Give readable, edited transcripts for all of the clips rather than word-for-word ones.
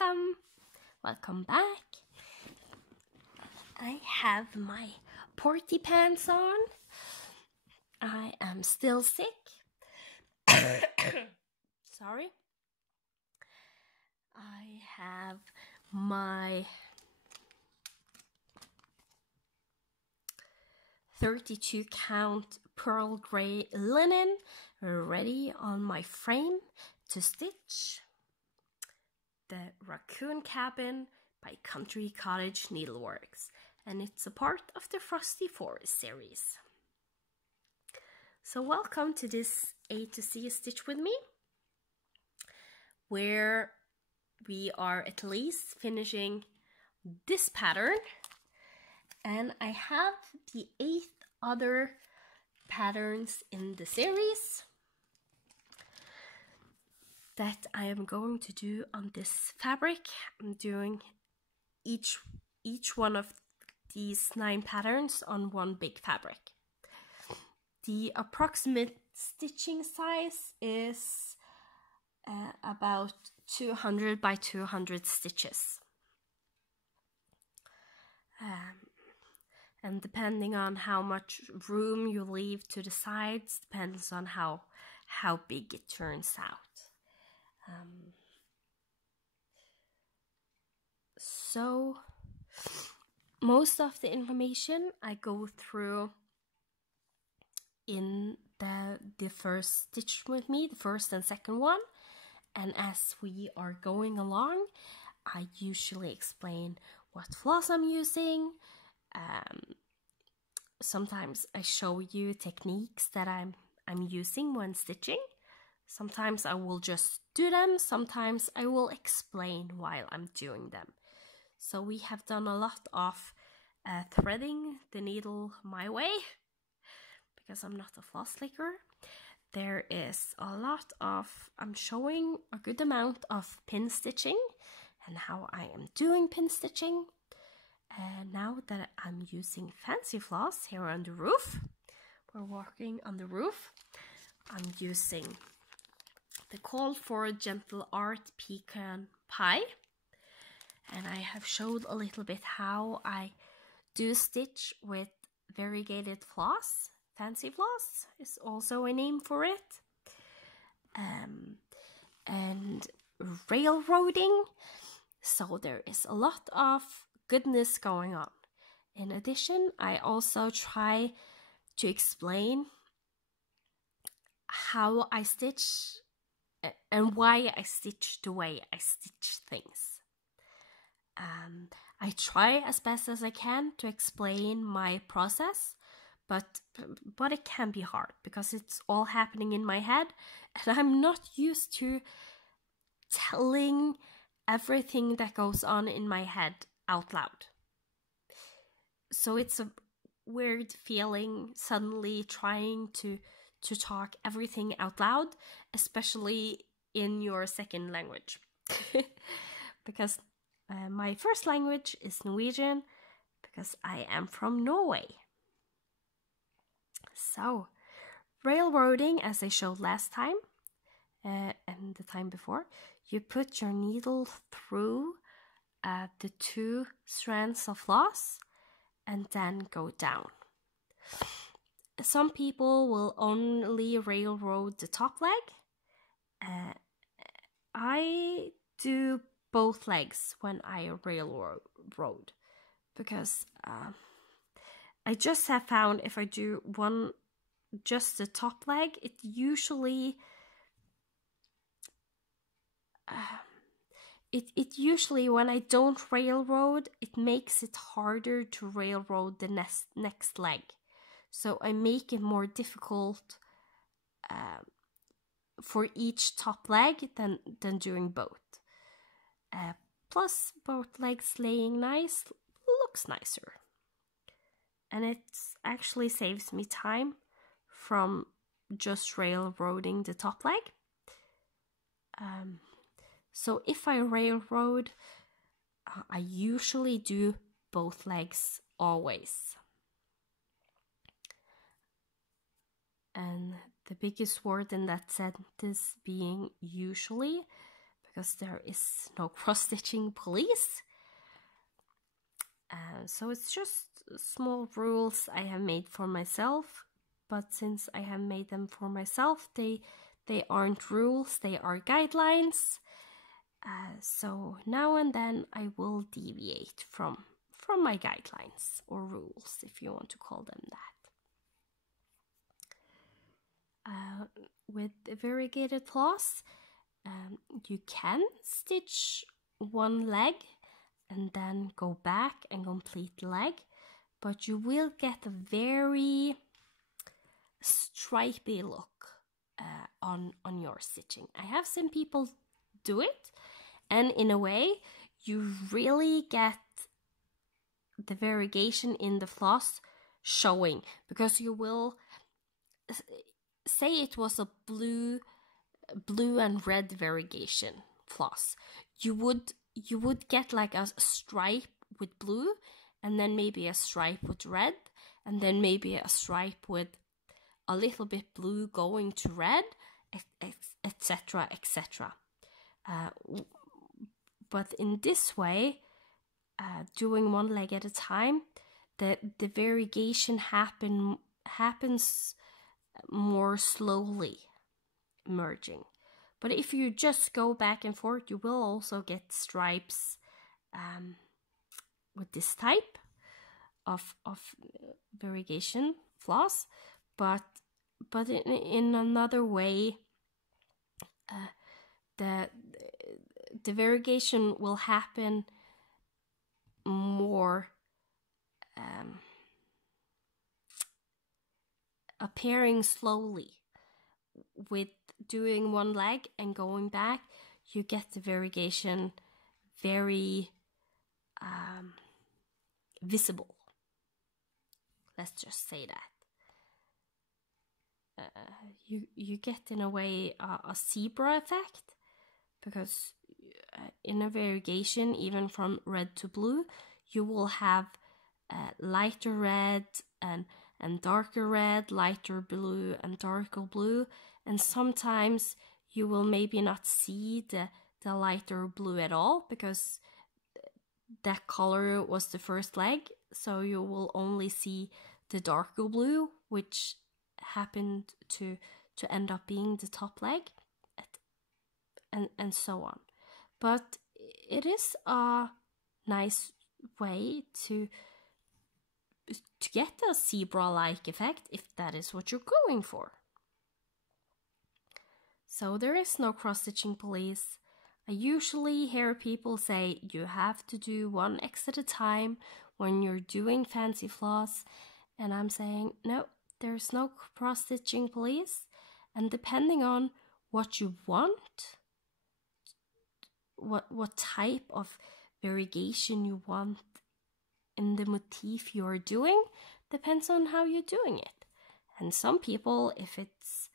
welcome back. I have my porty pants on. I am still sick. Sorry. I have my 32 count pearl gray linen ready on my frame to stitch the Raccoon Cabin by Cottage Needleworks, and it's a part of the Frosty Forest series. So welcome to this A to C stitch with me, where we are at least finishing this pattern, and I have the 8 other patterns in the series that I am going to do on this fabric. I'm doing each one of these 9 patterns on one big fabric. The approximate stitching size is about 200 by 200 stitches. And depending on how much room you leave to the sides, depends on how big it turns out. So most of the information I go through in the first stitch with me, the first and second one, and as we are going along, I usually explain what floss I'm using. Sometimes I show you techniques that I'm using when stitching. Sometimes I will just do them, sometimes I will explain while I'm doing them. So we have done a lot of threading the needle my way, because I'm not a floss licker. There is a lot of, I'm showing a good amount of pin stitching and how I am doing pin stitching. Now that I'm using fancy floss here on the roof, we're working on the roof, I'm using the Call for Gentle Art Pecan Pie, and I have showed a little bit how I do stitch with variegated floss. Fancy floss is also a name for it. And railroading, so there is a lot of goodness going on. In addition, I also try to explain how I stitch and why I stitch the way I stitch things. I try as best as I can to explain my process, but it can be hard because it's all happening in my head, and I'm not used to telling everything that goes on in my head out loud. So it's a weird feeling suddenly trying to talk everything out loud, especially in your second language. Because my first language is Norwegian, because I am from Norway. So, railroading, as I showed last time and the time before, you put your needle through the 2 strands of floss and then go down. Some people will only railroad the top leg. I do both legs when I railroad, because I just have found if I do just the top leg, it usually when I don't railroad, it makes it harder to railroad the next leg. So I make it more difficult for each top leg than doing both. Plus, both legs laying nice looks nicer. And it actually saves me time from just railroading the top leg. So if I railroad, I usually do both legs always. And the biggest word in that sentence being usually, because there is no cross-stitching police. So it's just small rules I have made for myself, but since I have made them for myself, they aren't rules, they are guidelines. So now and then I will deviate from my guidelines or rules, if you want to call them that. With the variegated floss, you can stitch one leg and then go back and complete the leg, but you will get a very stripy look on your stitching. I have seen people do it, and in a way you really get the variegation in the floss showing, because you will say it was a blue and red variegation floss. You would get like a stripe with blue, and then maybe a stripe with red, and then maybe a stripe with a little bit blue going to red, etc., etc. But in this way, doing one leg at a time, the variegation happens more slowly, merging. But if you just go back and forth, you will also get stripes with this type of variegation floss, but in another way, the variegation will happen more appearing slowly. With doing one leg and going back, you get the variegation very visible. Let's just say that. You get in a way a zebra effect, because in a variegation, even from red to blue, you will have lighter red and darker red, lighter blue and darker blue, and sometimes you will maybe not see the lighter blue at all, because that color was the first leg, so you will only see the darker blue, which happened to end up being the top leg, and so on. But it is a nice way to get a zebra-like effect, if that is what you're going for. So there is no cross-stitching police. I usually hear people say you have to do one X at a time when you're doing fancy floss, and I'm saying no, there's no cross-stitching police, and depending on what you want, what type of variegation you want in the motif you're doing, depends on how you're doing it. And some people, if it's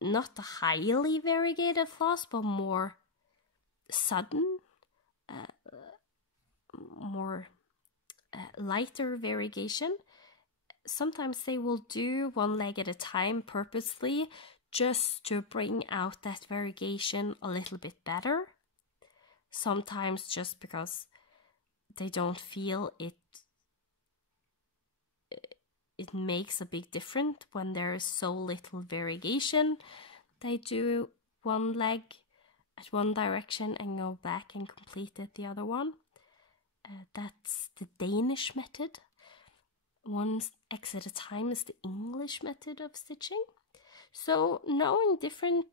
not a highly variegated floss, but more sudden, more lighter variegation, sometimes they will do one leg at a time purposely, just to bring out that variegation a little bit better. Sometimes just because they don't feel it makes a big difference when there is so little variegation. They do one leg at one direction and go back and complete it the other one. That's the Danish method. One X at a time is the English method of stitching. So knowing different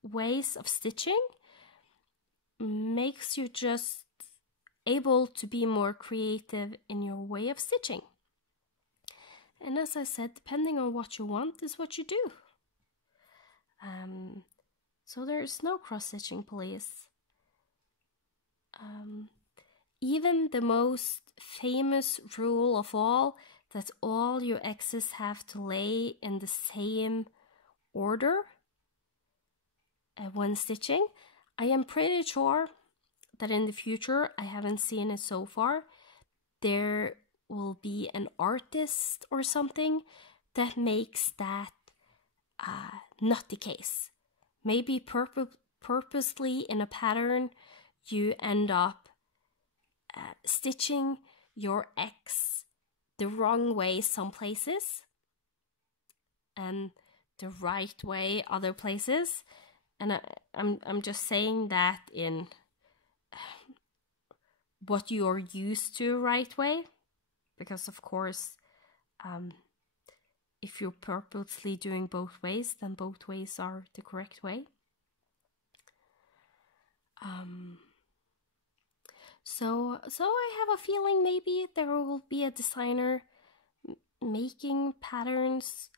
ways of stitching makes you just able to be more creative in your way of stitching. And as I said, depending on what you want is what you do. So there's no cross-stitching police. Even the most famous rule of all, that all your X's have to lay in the same order when stitching, I am pretty sure that in the future, I haven't seen it so far, there will be an artist or something that makes that not the case. Maybe purposely in a pattern, you end up stitching your X the wrong way some places and the right way other places. And I'm just saying that in what you're used to right way, because of course if you're purposely doing both ways, then both ways are the correct way. So I have a feeling maybe there will be a designer making patterns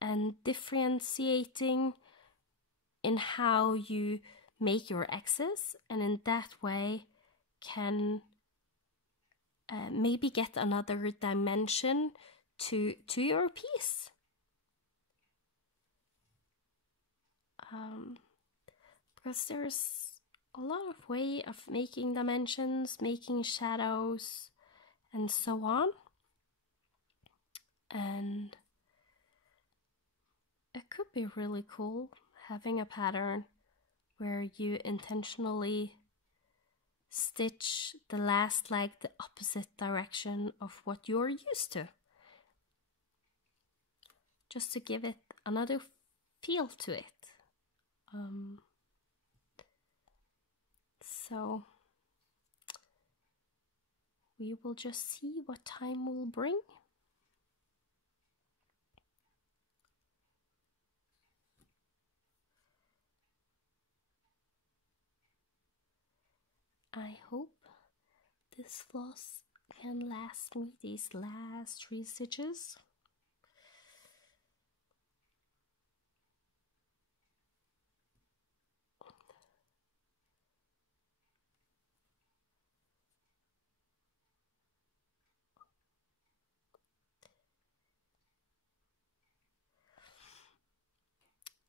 and differentiating in how you make your X's, and in that way can maybe get another dimension to your piece. Because there's a lot of way of making dimensions, making shadows, and so on. And it could be really cool having a pattern where you intentionally stitch the last leg the opposite direction of what you're used to, just to give it another feel to it. So we will just see what time will bring. I hope this floss can last me these last 3 stitches.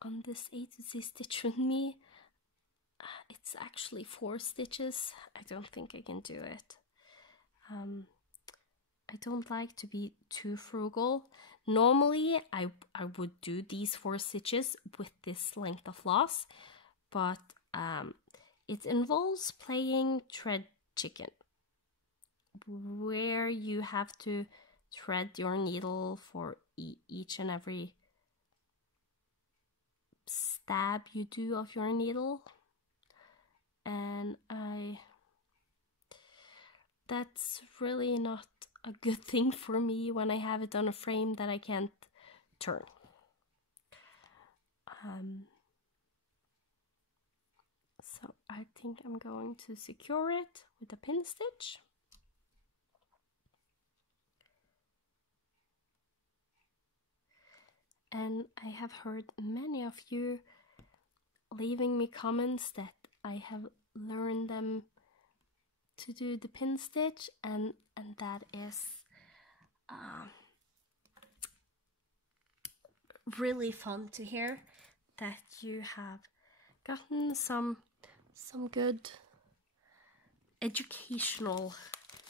On this A to Z stitch with me, it's actually 4 stitches. I don't think I can do it. I don't like to be too frugal. Normally I would do these 4 stitches with this length of floss, but it involves playing thread chicken, where you have to thread your needle for each and every stab you do of your needle. And that's really not a good thing for me when I have it on a frame that I can't turn. So I think I'm going to secure it with a pin stitch. And I have heard many of you leaving me comments that I have learned them to do the pin stitch, and that is really fun to hear, that you have gotten some good educational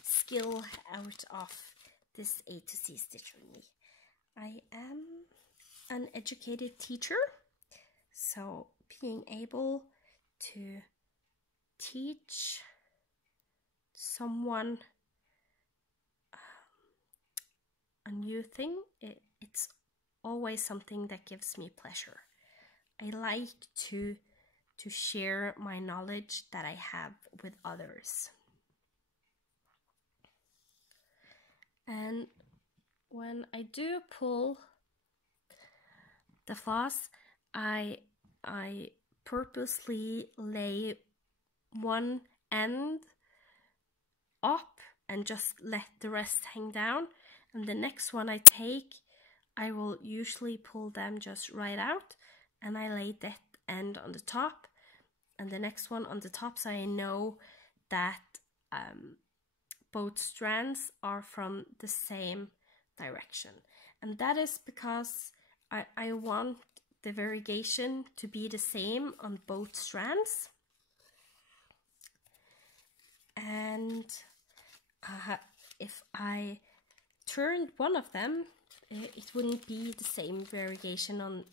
skill out of this A to Z stitch with me. I am an educated teacher, so being able to teach someone a new thing, it's always something that gives me pleasure. I like to share my knowledge that I have with others. And when I do pull the floss, I purposely lay one end up and just let the rest hang down, and the next one I take, I will usually pull them just right out, and I lay that end on the top and the next one on the top, so I know that both strands are from the same direction. And that is because I want the variegation to be the same on both strands. And if I turned one of them, it wouldn't be the same variegation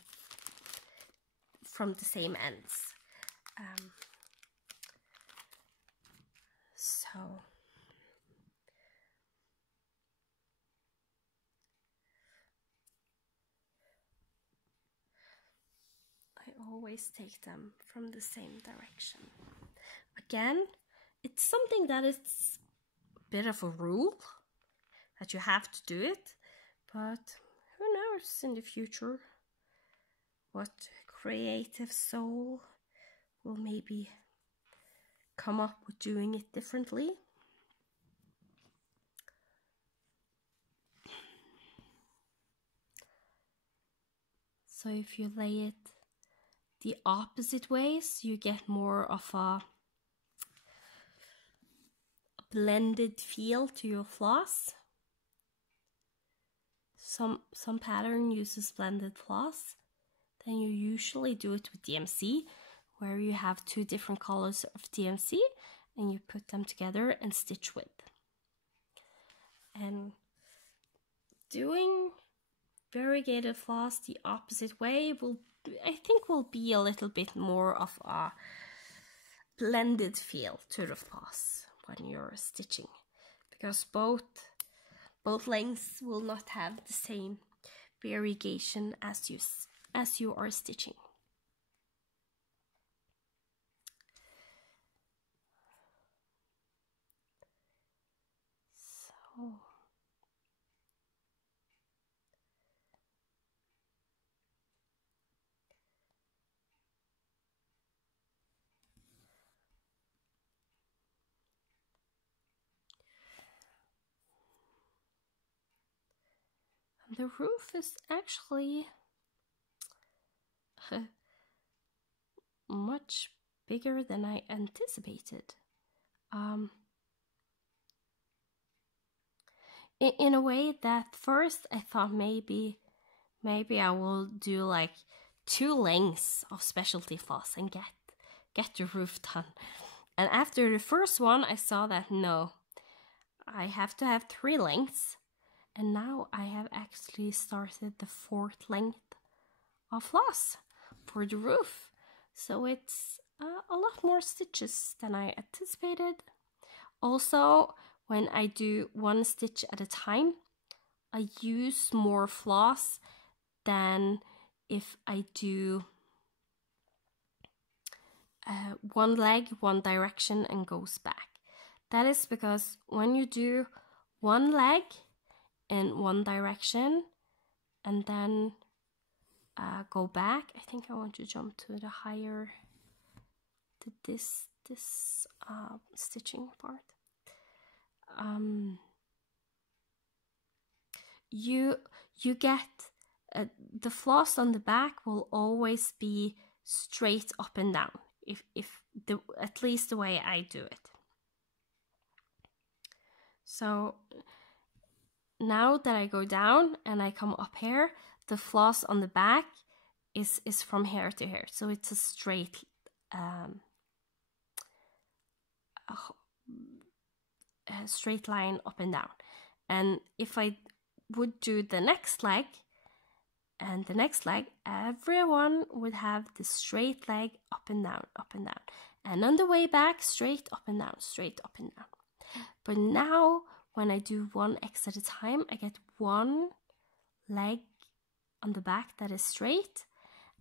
from the same ends. So I always take them from the same direction. Again, it's something that is a bit of a rule that you have to do it, but who knows in the future what creative soul will maybe come up with doing it differently. So if you lay it the opposite ways, you get more of a blended feel to your floss. Some pattern uses blended floss. Then you usually do it with DMC, where you have two different colors of DMC and you put them together and stitch with. And doing variegated floss the opposite way I think will be a little bit more of a blended feel to the floss when you're stitching, because both lengths will not have the same variegation as you are stitching. So the roof is actually much bigger than I anticipated. In a way that first I thought maybe I will do like 2 lengths of specialty floss and get the roof done. And after the first one, I saw that no, I have to have 3 lengths. And now I have actually started the 4th length of floss for the roof. So it's a lot more stitches than I anticipated. Also, when I do 1 stitch at a time, I use more floss than if I do 1 leg, 1 direction and goes back. That is because when you do 1 leg in 1 direction and then go back, I think I want to jump to the higher, to this stitching part. You get the floss on the back will always be straight up and down, at least the way I do it. So now that I go down and I come up here, the floss on the back is from here to here, so it's a straight straight line up and down. And if I would do the next leg and the next leg, everyone would have the straight leg up and down, up and down. And on the way back, straight up and down, straight up and down. But now, when I do 1 X at a time, I get 1 leg on the back that is straight,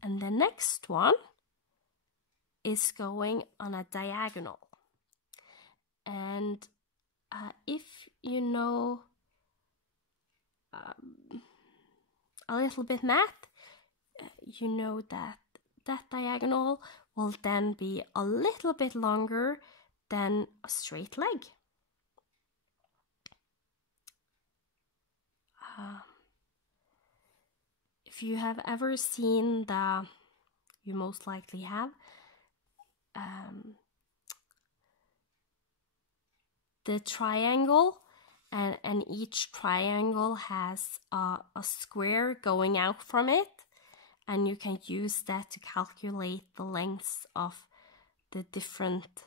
and the next one is going on a diagonal. And if you know a little bit math, you know that diagonal will then be a little bit longer than a straight leg. If you have ever seen you most likely have, the triangle, and each triangle has a square going out from it, and you can use that to calculate the lengths of the different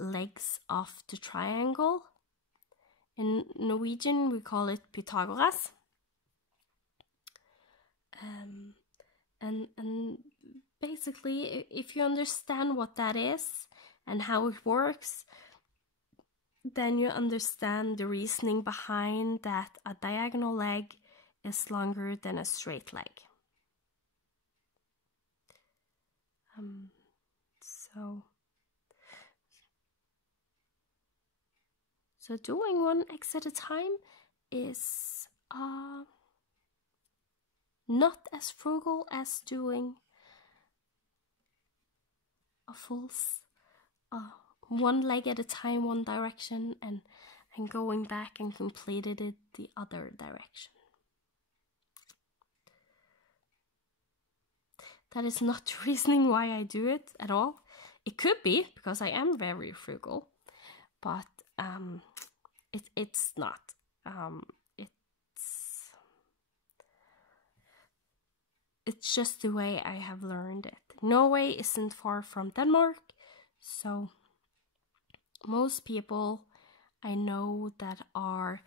legs of the triangle. In Norwegian, we call it Pythagoras. And basically, if you understand what that is and how it works, then you understand the reasoning behind that a diagonal leg is longer than a straight leg. So doing one X at a time is not as frugal as doing a full one leg at a time, one direction, and going back and completed it the other direction. That is not the reasoning why I do it at all. It could be because I am very frugal, but it's not. It's just the way I have learned it. Norway isn't far from Denmark, so most people I know that are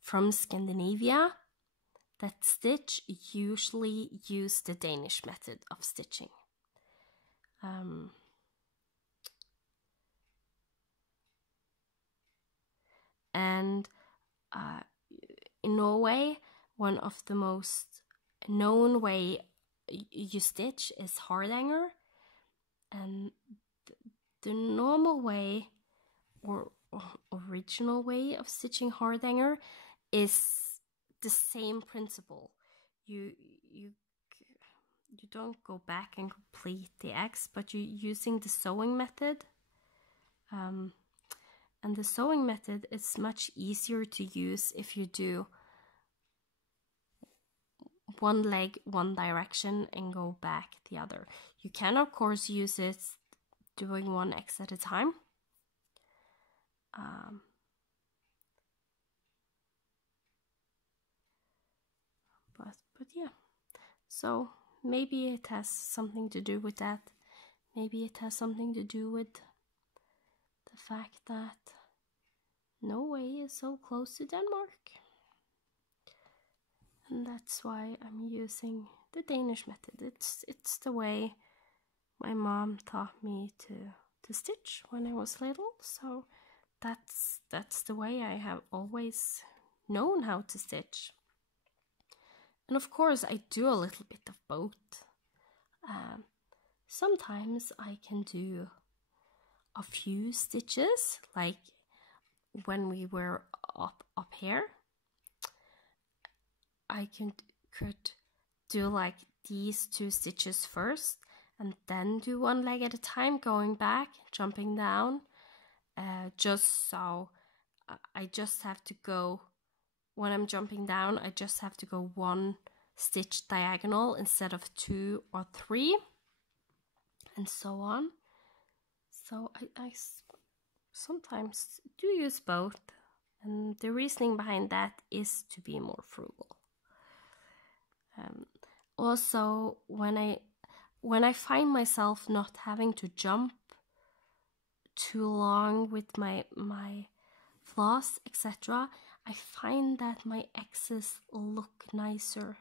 from Scandinavia that stitch usually use the Danish method of stitching. And in Norway, one of the most known way you stitch is hardanger, and the normal way or original way of stitching hardanger is the same principle. You don't go back and complete the X, but you're using the sewing method. And the sewing method is much easier to use if you do one leg, one direction, and go back the other. You can, of course, use it doing one X at a time. But yeah, so maybe it has something to do with that. Maybe it has something to do with the fact that Norway is so close to Denmark. And that's why I'm using the Danish method. It's the way my mom taught me to stitch when I was little. So that's the way I have always known how to stitch. And of course I do a little bit of both. Sometimes I can do a few stitches, like when we were up here. I could do like these 2 stitches first and then do one leg at a time, going back, jumping down, just so I just have to go, when I'm jumping down, I just have to go 1 stitch diagonal instead of 2 or 3, and so on. So I sometimes do use both, and the reasoning behind that is to be more frugal. Also, when I find myself not having to jump too long with my floss, etc., I find that my X's look nicer.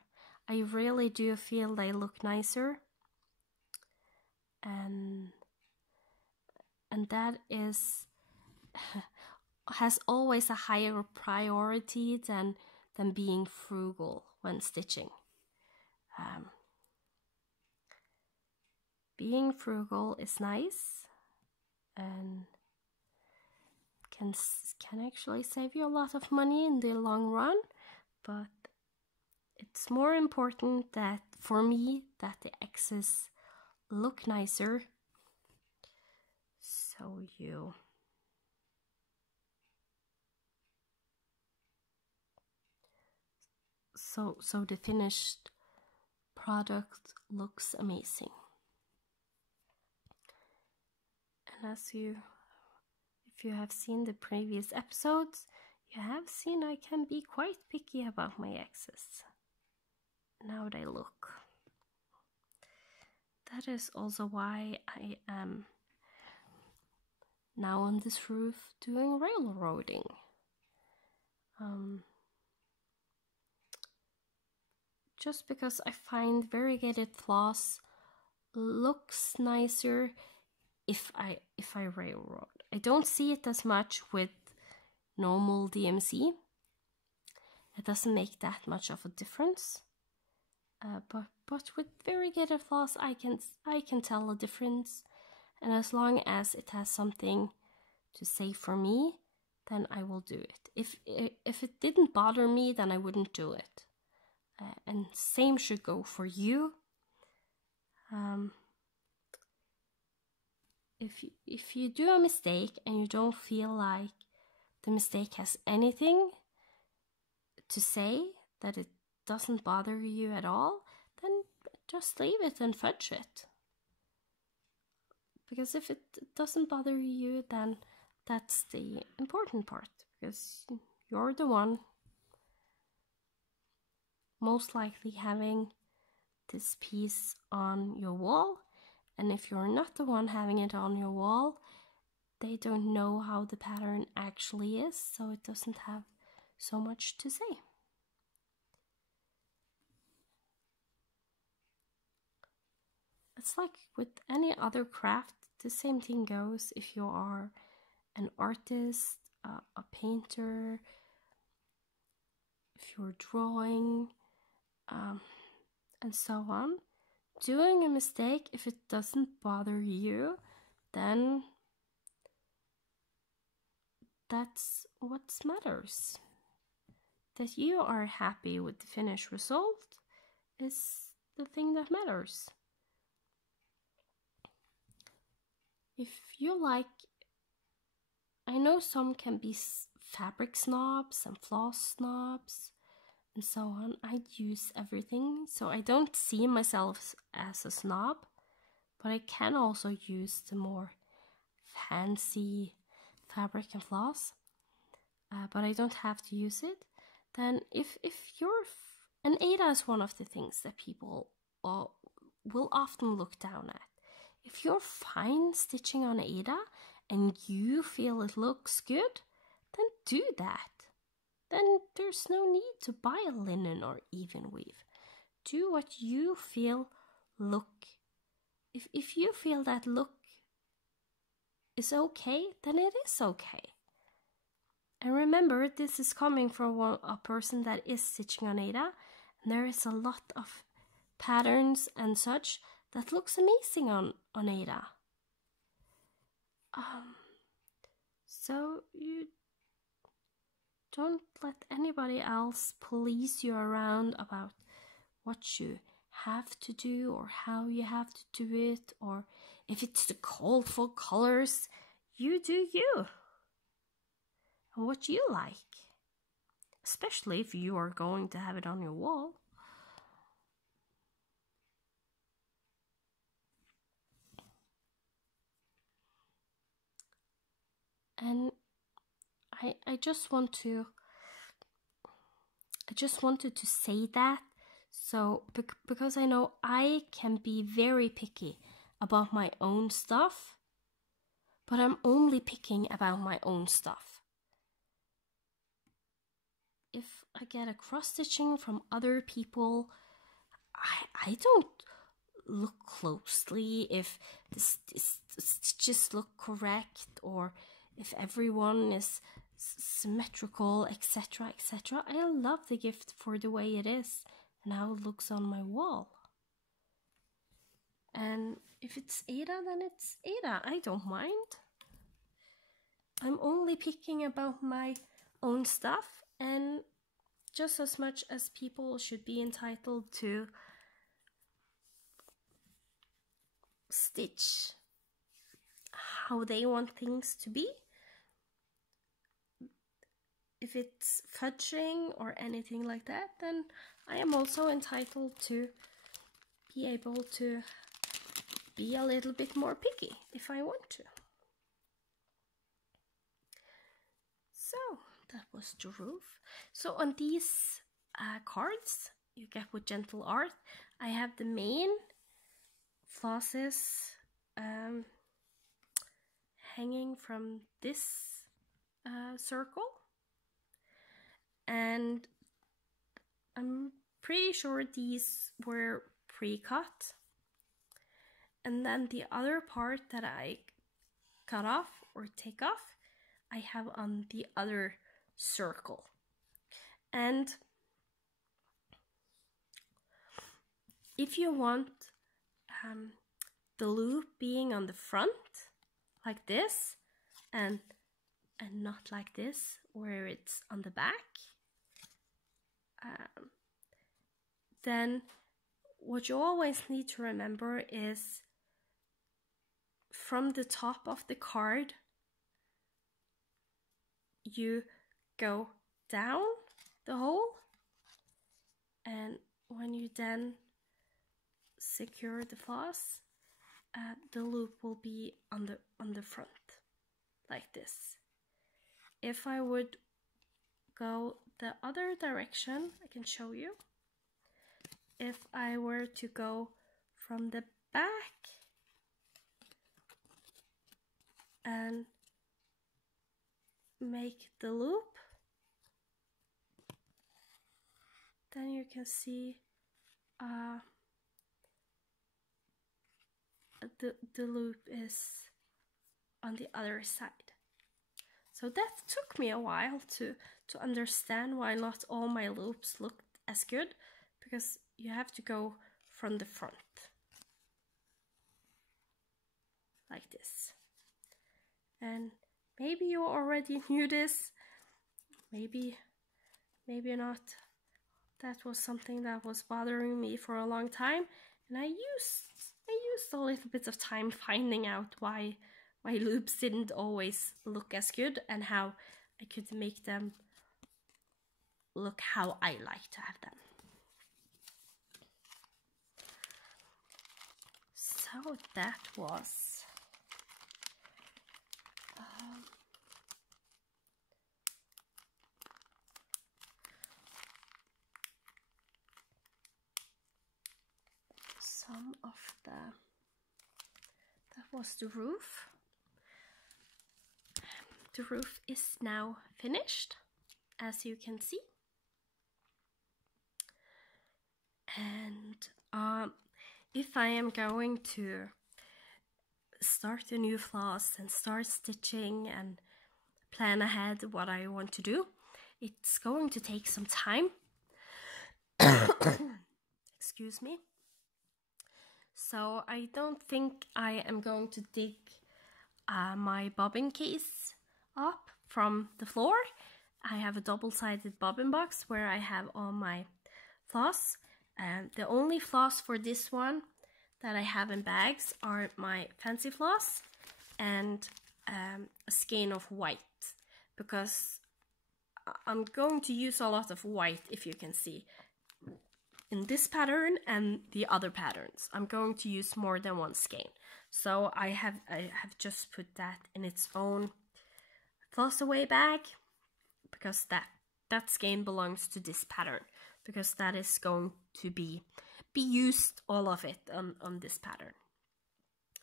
I really do feel they look nicer, and that has always a higher priority than being frugal when stitching. Being frugal is nice and can actually save you a lot of money in the long run, but it's more important that for me that the X's look nicer, so the finished product looks amazing. And if you have seen the previous episodes, you have seen I can be quite picky about my X's and how they look. That is also why I am now on this roof doing railroading. Just because I find variegated floss looks nicer if I railroad. I don't see it as much with normal DMC. It doesn't make that much of a difference. But with variegated floss, I can tell a difference, and as long as it has something to say for me, then I will do it. If it didn't bother me, then I wouldn't do it. And same should go for you. If you do a mistake and you don't feel like the mistake has anything to say, that it doesn't bother you at all, then just leave it and fudge it. Because if it doesn't bother you, then that's the important part, because you're the one most likely having this piece on your wall. And if you're not the one having it on your wall, they don't know how the pattern actually is, so it doesn't have so much to say. It's like with any other craft, the same thing goes if you are an artist, a painter, if you're drawing, and so on. Doing a mistake, if it doesn't bother you, then that's what matters. That you are happy with the finished result is the thing that matters. If you like, I know some can be fabric snobs and floss snobs and so on. I use everything, so I don't see myself as a snob, but I can also use the more fancy fabric and floss, but I don't have to use it. Then if you're, and Ada is one of the things that people will often look down at. If you're fine stitching on Ada and you feel it looks good, then do that. Then there's no need to buy a linen or even weave. Do what you feel look. If you feel that look is okay, then it is okay. And remember, this is coming from a person that is stitching on Ada, and there is a lot of patterns and such that looks amazing on Ada. So you don't let anybody else police you around about what you have to do or how you have to do it, or if it's the colorful colors. You do you and what you like, especially if you are going to have it on your wall. And I just wanted to say that, so because I know I can be very picky about my own stuff, but I'm only picking about my own stuff. If I get a cross stitching from other people, I don't look closely if the stitches look correct, or if everyone is symmetrical, etc., etc. I love the gift for the way it is and how it looks on my wall. And if it's Ada, then it's Ada. I don't mind. I'm only picking about my own stuff, and just as much as people should be entitled to stitch how they want things to be, if it's fudging or anything like that, then I am also entitled to be able to be a little bit more picky if I want to. So that was the roof. So on these cards you get with Gentle Art, I have the main flosses hanging from this circle, and I'm pretty sure these were pre-cut, And then the other part that I cut off or take off, I have on the other circle. And if you want the loop being on the front like this, and not like this where it's on the back, then what you always need to remember is from the top of the card you go down the hole, and when you then secure the floss, the loop will be on the front like this. If I would go the other direction, I can show you. If I were to go from the back and make the loop, then you can see the loop is on the other side. So that took me a while to understand why not all my loops looked as good, because you have to go from the front like this. And maybe you already knew this, maybe not. That was something that was bothering me for a long time, and I used a little bit of time finding out why my loops didn't always look as good and how I could make them look how I like to have them. So that was some of that was the roof. The roof is now finished, as you can see. And if I am going to start a new floss and start stitching and plan ahead what I want to do, it's going to take some time. Excuse me. So I don't think I am going to dig my bobbin case up from the floor. I have a double-sided bobbin box where I have all my floss. The only floss for this one that I have in bags are my fancy floss and a skein of white, because I'm going to use a lot of white, if you can see, in this pattern and the other patterns. I'm going to use more than one skein. So I have just put that in its own floss away bag, because that skein belongs to this pattern, because that is going to be used, all of it, on this pattern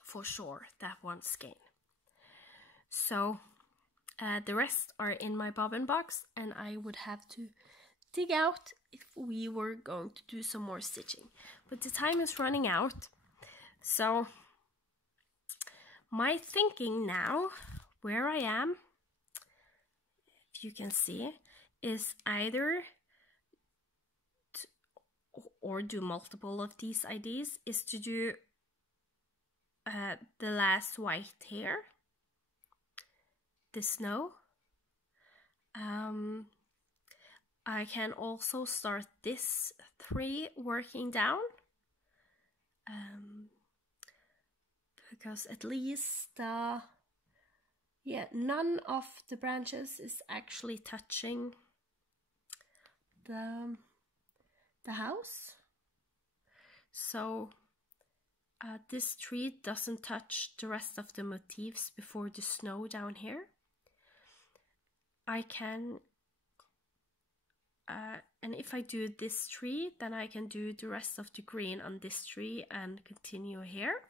for sure, that one skein. So the rest are in my bobbin box, and I would have to dig out if we were going to do some more stitching, but the time is running out. So my thinking now, where I am, if you can see, is either or do multiple of these ideas, is to do the last white hair, the snow. I can also start this 3 working down, because at least none of the branches is actually touching the house. So this tree doesn't touch the rest of the motifs before the snow down here. I can and if I do this tree, then I can do the rest of the green on this tree and continue here.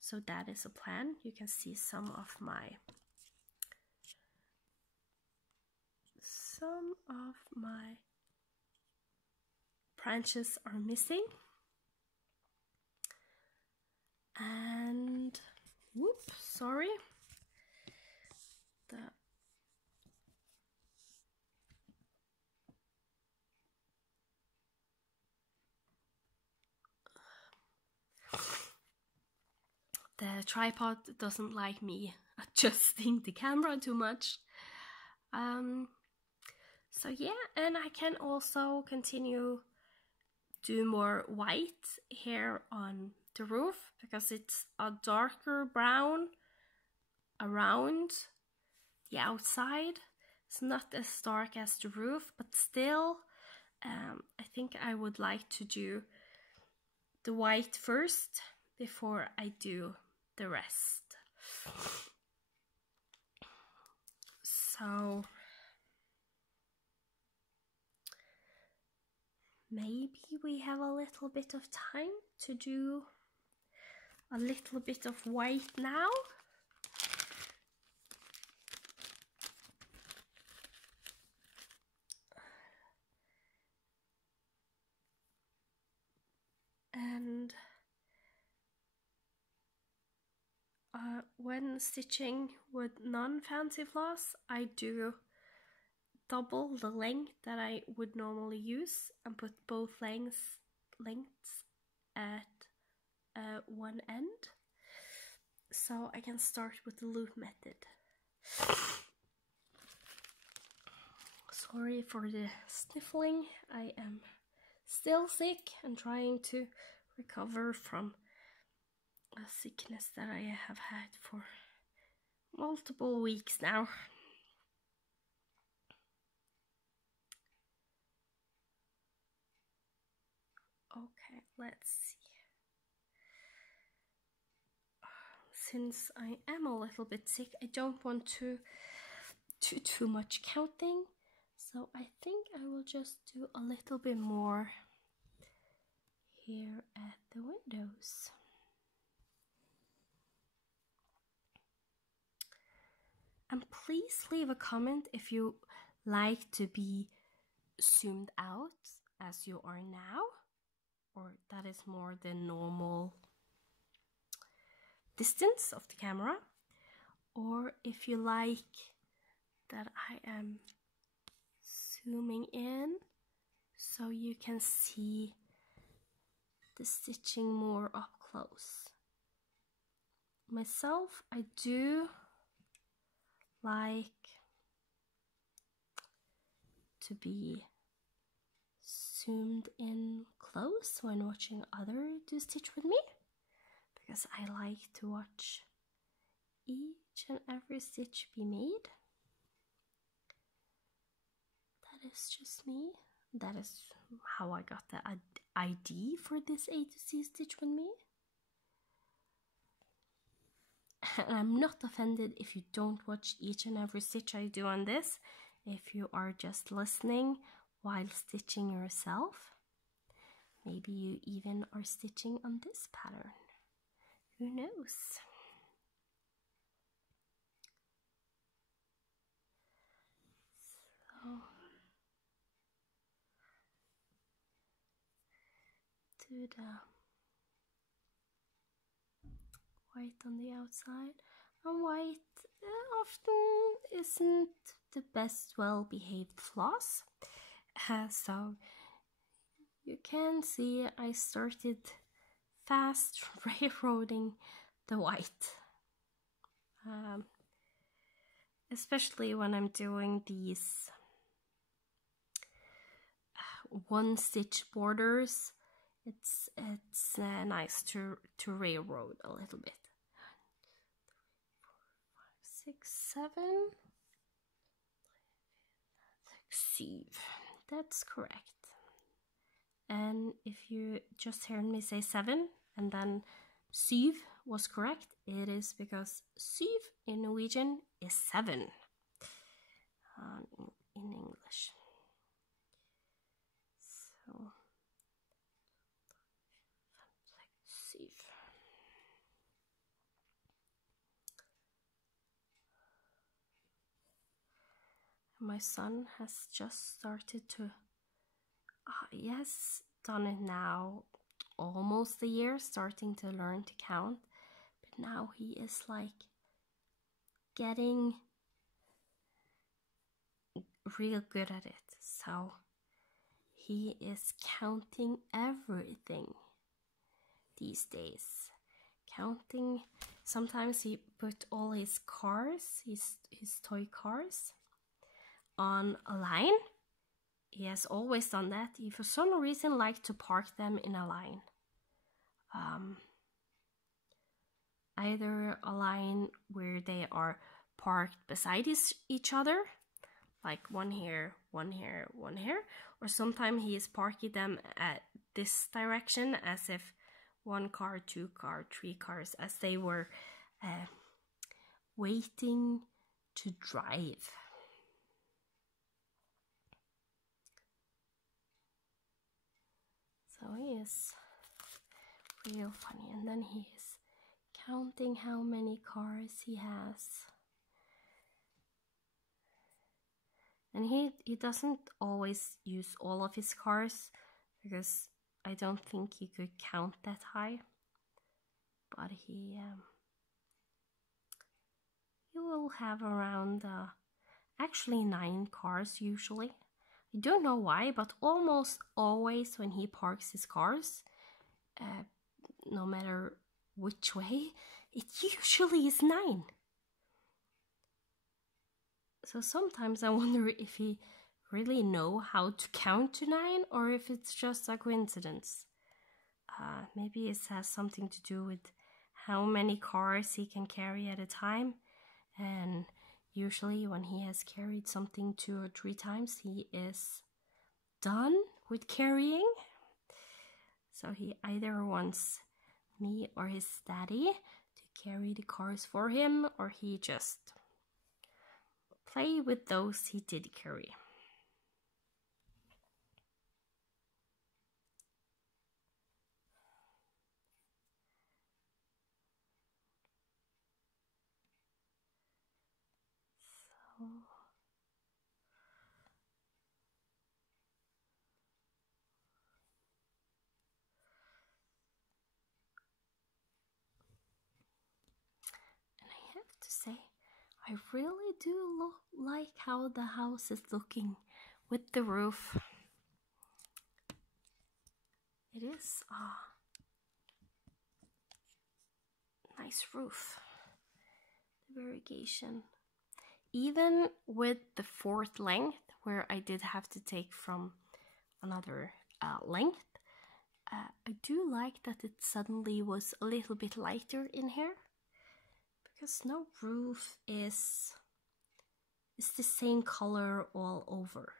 So that is a plan. You can see some of my branches are missing. And whoops, sorry. The tripod doesn't like me adjusting the camera too much. So yeah, and I can also continue do more white here on the roof because it's a darker brown around the outside. It's not as dark as the roof, but still I think I would like to do the white first before I do the rest. So maybe we have a little bit of time to do a little bit of white now. And when stitching with non-fancy floss, I do double the length that I would normally use and put both lengths at one end, so I can start with the loop method. Sorry for the sniffling. I am still sick and trying to recover from a sickness that I have had for multiple weeks now. Okay, let's see. Since I am a little bit sick, I don't want to do too much counting, so I think I will just do a little bit more here at the windows. And please leave a comment if you like to be zoomed out as you are now, or that is more the normal distance of the camera, or if you like that I am zooming in so you can see the stitching more up close. Myself, I do like to be zoomed in close when watching others do stitch with me, because I like to watch each and every stitch be made. That is just me. That is how I got the ID for this A to C stitch with me. And I'm not offended if you don't watch each and every stitch I do on this, if you are just listening while stitching yourself. Maybe you even are stitching on this pattern. Who knows? So, do the white on the outside. And white often isn't the best well-behaved floss. So you can see I started fast railroading the white. Especially when I'm doing these one stitch borders, it's nice to railroad a little bit. 3, 4, 5, 6, 7. Sieve. That's correct. And if you just heard me say 7 and then sieve was correct, it is because sieve in Norwegian is 7 in English. So sieve. My son has just started to, he has done it now almost a year starting to learn to count, but now he is like getting real good at it. So he is counting everything these days. Counting. Sometimes he put all his cars, his toy cars, on a line. He has always done that. He for some reason likes to park them in a line. Either a line where they are parked beside each other, like one here, one here, one here, or sometimes he is parking them at this direction as if 1 car, 2 car, 3 cars, as they were waiting to drive. So he is real funny, and then he is counting how many cars he has. And he doesn't always use all of his cars, because I don't think he could count that high. But he will have around actually 9 cars usually. I don't know why, but almost always when he parks his cars, no matter which way, it usually is 9. So sometimes I wonder if he really know how to count to 9 or if it's just a coincidence. Maybe it has something to do with how many cars he can carry at a time, and usually when he has carried something 2 or 3 times, he is done with carrying. So he either wants me or his daddy to carry the cars for him, or he just play with those he did carry. So I have to say, I really do like how the house is looking with the roof. It is a nice roof. The variegation. Even with the 4th length, where I did have to take from another length, I do like that it suddenly was a little bit lighter in here, because no roof is the same color all over.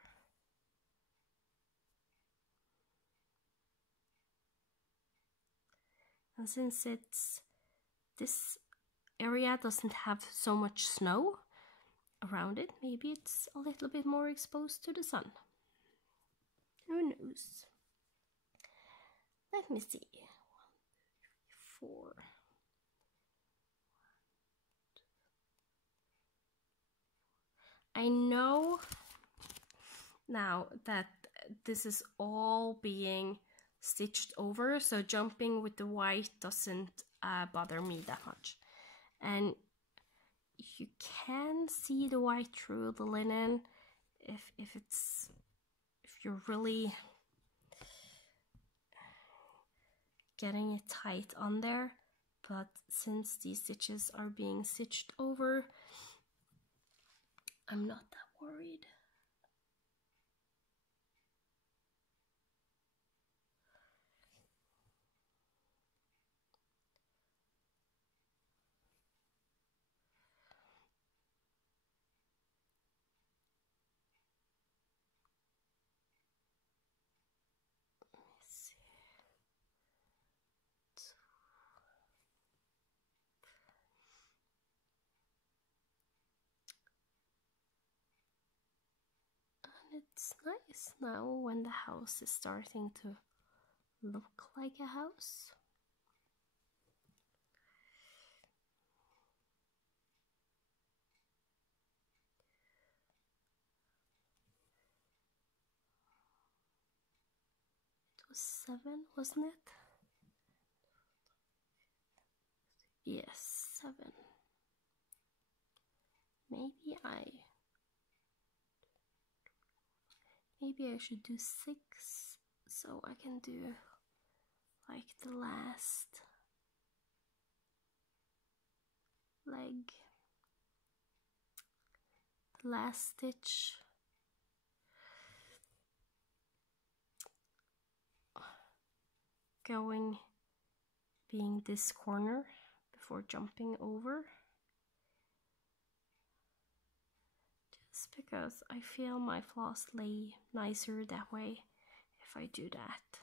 And since this area doesn't have so much snow around it, maybe it's a little bit more exposed to the sun. Who knows? Let me see. 1, 2, 3, 4. I know now that this is all being stitched over, so jumping with the white doesn't bother me that much. And you can see the white through the linen if you're really getting it tight on there. But since these stitches are being stitched over, I'm not that worried. It's nice now when the house is starting to look like a house. It was 7, wasn't it? Yes, 7. Maybe I should do 6, so I can do like the last leg, the last stitch. Being this corner before jumping over. Just because I feel my floss lay nicer that way if I do that.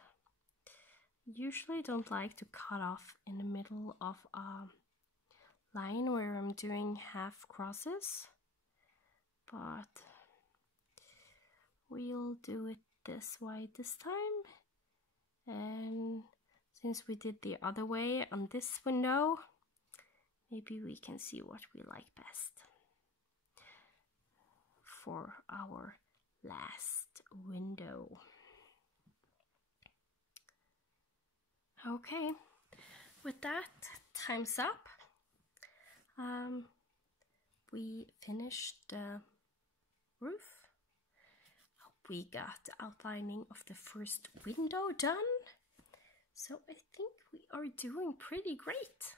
Usually don't like to cut off in the middle of a line where I'm doing half crosses, but we'll do it this way this time. And since we did the other way on this window, maybe we can see what we like best for our last window. Okay, with that, time's up. We finished the roof. We got the outlining of the first window done. So I think we are doing pretty great.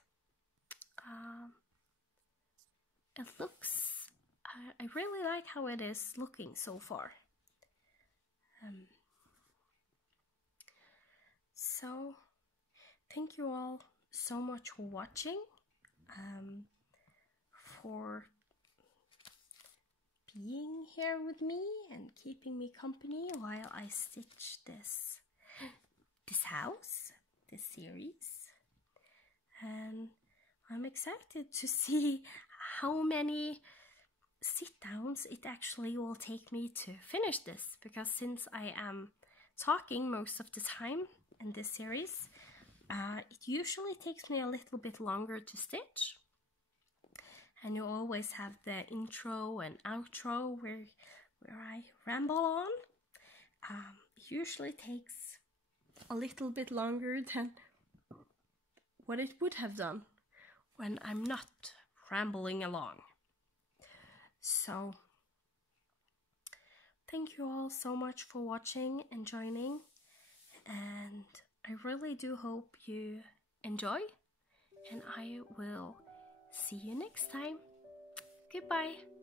It looks, I really like how it is looking so far. So thank you all so much for watching, for being here with me and keeping me company while I stitch this house, this series. And I'm excited to see how many sit-downs it actually will take me to finish this, because since I am talking most of the time in this series, it usually takes me a little bit longer to stitch. And you always have the intro and outro where I ramble on. It usually takes a little bit longer than what it would have done when I'm not rambling along. So thank you all so much for watching and joining, and I really do hope you enjoy, and I will see you next time. Goodbye.